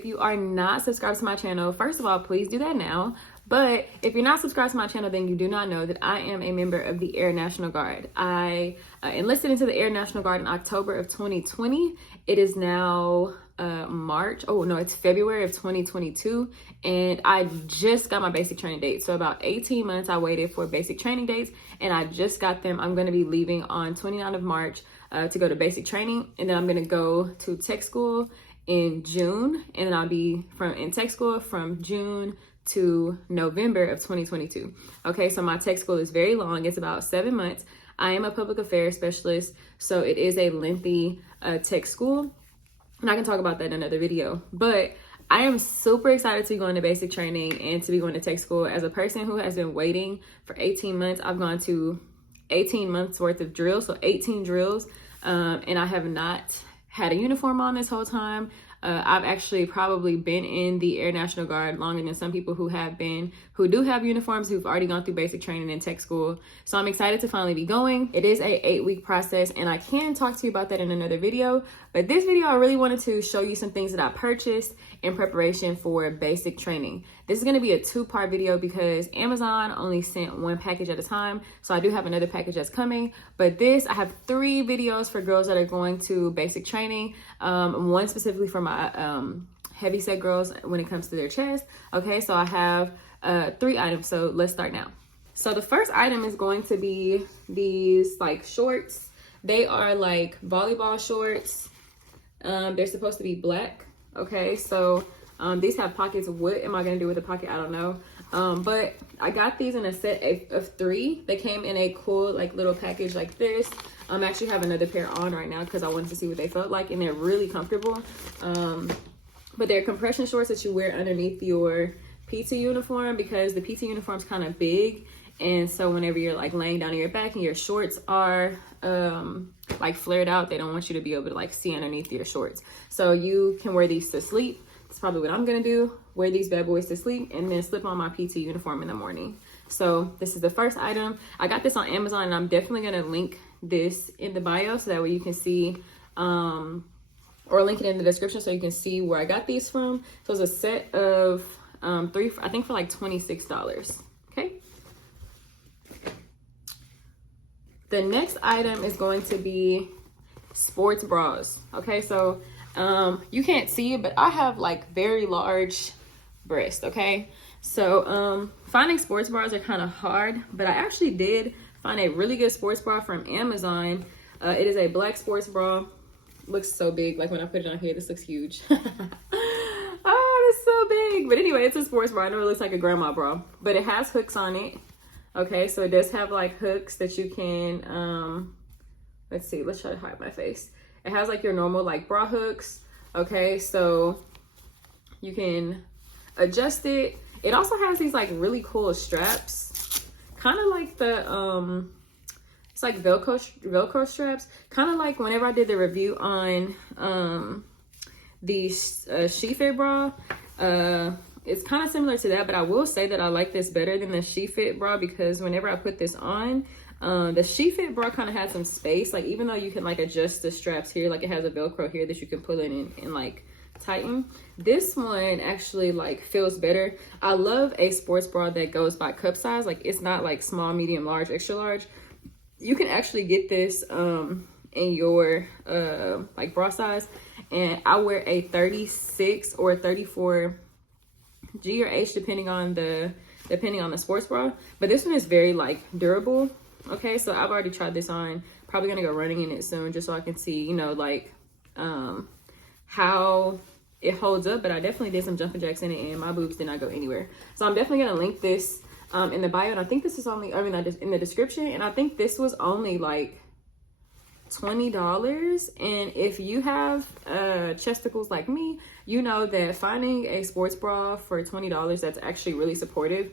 If you are not subscribed to my channel, first of all, please do that now. But if you're not subscribed to my channel, then you do not know that I am a member of the Air National Guard. I enlisted into the Air National Guard in October of 2020. It is now it's February of 2022, and I just got my basic training date. So about 18 months I waited for basic training dates, and I just got them. I'm going to be leaving on 29th of March to go to basic training, and then I'm going to go to tech school in June, and then I'll be in tech school from June to November of 2022. Okay, so my tech school is very long. It's about 7 months. I am a public affairs specialist, so it is a lengthy tech school, and I can talk about that in another video. But I am super excited to be going to basic training and to be going to tech school. As a person who has been waiting for 18 months, I've gone to 18 months worth of drills, so 18 drills, and I have not had a uniform on this whole time. I've actually probably been in the Air National Guard longer than some people who do have uniforms, who've already gone through basic training in tech school. So I'm excited to finally be going. It is a 8-week process, and I can talk to you about that in another video. But this video, I really wanted to show you some things that I purchased in preparation for basic training. This is going to be a 2-part video because Amazon only sent 1 package at a time. So I do have another package that's coming. But I have 3 videos for girls that are going to basic training. One specifically for my heavy set girls when it comes to their chest. Okay, so I have 3 items. So let's start now. So the first item is going to be these like shorts. They are like volleyball shorts. They're supposed to be black. Okay, so these have pockets. What am I gonna do with the pocket? I don't know. But I got these in a set of 3. They came in a cool like little package like this. I actually have another pair on right now because I wanted to see what they felt like, and they're really comfortable. But they're compression shorts that you wear underneath your PT uniform, because the PT uniform is kind of big, and so whenever you're like laying down on your back and your shorts are like flared out, they don't want you to be able to like see underneath your shorts. So you can wear these to sleep. That's probably what I'm gonna do. Wear these bad boys to sleep and then slip on my PT uniform in the morning. So this is the first item. I got this on Amazon, and I'm definitely gonna link this in the bio so that way you can see, or link it in the description so you can see where I got these from. So it's a set of 3, I think for like $26. Okay. The next item is going to be sports bras. Okay, so you can't see it, but I have like very large breasts. Okay, so finding sports bras are kind of hard, but I actually did find a really good sports bra from Amazon. It is a black sports bra. Looks so big. Like when I put it on here, this looks huge. Oh, it's so big. But anyway, it's a sports bra. I know it looks like a grandma bra, but it has hooks on it. Okay, so it does have like hooks that you can, let's see, let's try to hide my face. It has like your normal like bra hooks. Okay, so you can adjust it. It also has these like really cool straps, kind of like the, it's like Velcro straps, kind of like whenever I did the review on the She-Fit bra. It's kind of similar to that, but I will say that I like this better than the She-Fit bra, because whenever I put this on, the She-Fit bra kind of has some space. Like even though you can like adjust the straps here, like it has a Velcro here that you can pull in and like tighten, this one actually like feels better. I love a sports bra that goes by cup size. Like it's not like small, medium, large, extra large. You can actually get this in your like bra size, and I wear a 36 or 34 G or H depending on the sports bra. But this one is very like durable. Okay, so I've already tried this on. Probably gonna go running in it soon just so I can see, you know, like how it holds up. But I definitely did some jumping jacks in it and my boobs did not go anywhere. So I'm definitely gonna link this in the bio, and I think this is only, I mean, in the description, and I think this was only like $20. And if you have chesticles like me, you know that finding a sports bra for $20, that's actually really supportive.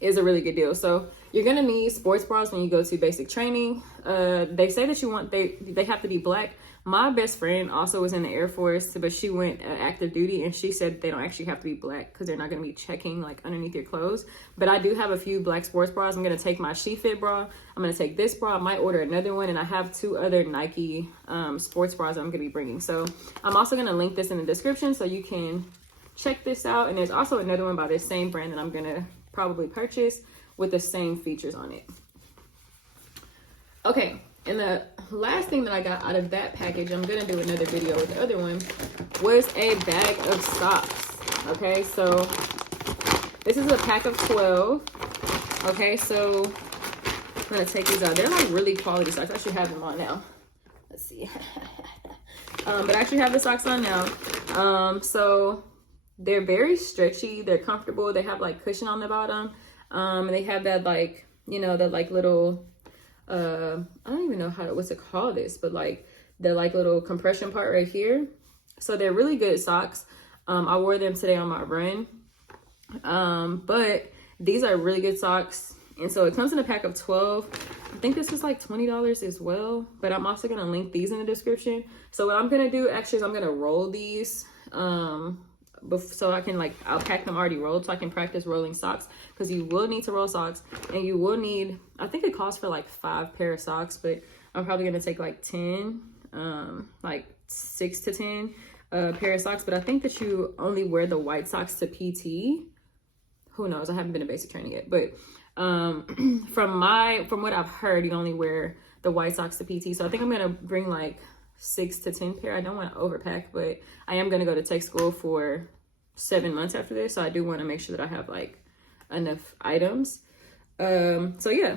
is a really good deal. So you're gonna need sports bras when you go to basic training. They say that they have to be black. My best friend also was in the Air Force, but she went active duty, and she said they don't actually have to be black because they're not going to be checking like underneath your clothes. But I do have a few black sports bras. I'm going to take my She Fit bra. I'm going to take this bra. I might order another one, and I have 2 other Nike sports bras that I'm going to be bringing. So I'm also going to link this in the description so you can check this out. And there's also another one by this same brand that I'm going to probably purchase with the same features on it. Okay. And the last thing that I got out of that package, I'm going to do another video with the other one, was a bag of socks. Okay, so this is a pack of 12. Okay, so I'm going to take these out. They're like really quality socks. I actually have them on now. Let's see. But I actually have the socks on now. So they're very stretchy. They're comfortable. They have like cushion on the bottom. They have that like, you know, that like little... I don't even know what to call this, but like the like little compression part right here. So they're really good socks. I wore them today on my run. But these are really good socks. And so it comes in a pack of 12. I think this was like $20 as well, but I'm also going to link these in the description. So what I'm going to do actually is I'm going to roll these, so I can I'll pack them already rolled so I can practice rolling socks, because you will need to roll socks, and you will need, I think it costs for like 5 pair of socks, but I'm probably going to take like 10, like 6 to 10 pair of socks. But I think that you only wear the white socks to PT. Who knows? I haven't been to basic training yet, but from what I've heard, you only wear the white socks to PT. So I think I'm going to bring like 6 to 10 pair. I don't want to overpack, but I am going to go to tech school for 7 months after this, so I do want to make sure that I have like enough items. So yeah,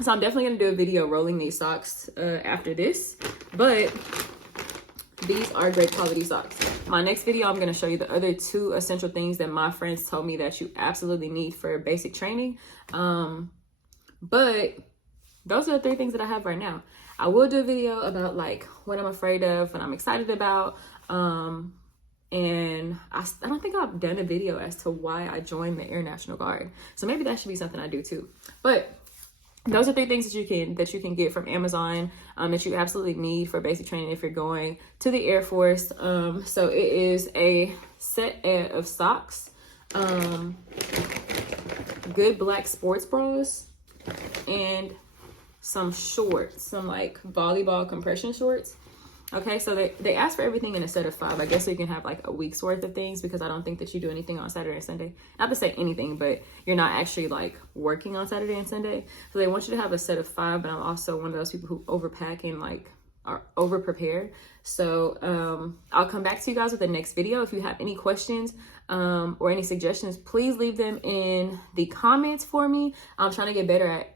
so I'm definitely going to do a video rolling these socks after this, but these are great quality socks. My next video, I'm going to show you the other 2 essential things that my friends told me that you absolutely need for basic training. But those are the 3 things that I have right now. I will do a video about like what I'm afraid of, what I'm excited about. And I don't think I've done a video as to why I joined the Air National Guard. So maybe that should be something I do too. But those are 3 things that you can get from Amazon that you absolutely need for basic training if you're going to the Air Force. So it is a set of socks, good black sports bras, and some shorts, some like volleyball compression shorts. Okay, so they ask for everything in a set of 5. I guess so you can have like a week's worth of things, because I don't think that you do anything on Saturday and Sunday. Not to say anything, but you're not actually like working on Saturday and Sunday. So they want you to have a set of 5, but I'm also one of those people who overpack and like are over prepared. So I'll come back to you guys with the next video. If you have any questions or any suggestions, please leave them in the comments for me. I'm trying to get better at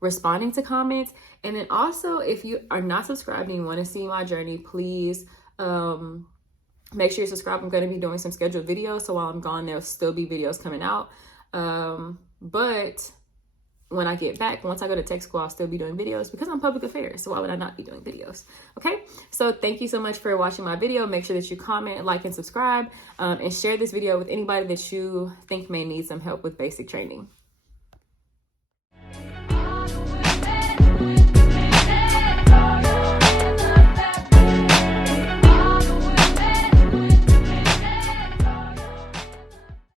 responding to comments. And then also, if you are not subscribed and you want to see my journey, please make sure you're subscribed. I'm going to be doing some scheduled videos, so while I'm gone, there'll still be videos coming out. But when I get back, once I go to tech school, I'll still be doing videos because I'm public affairs. So why would I not be doing videos? Okay, so thank you so much for watching my video. Make sure that you comment, like, and subscribe, and share this video with anybody that you think may need some help with basic training.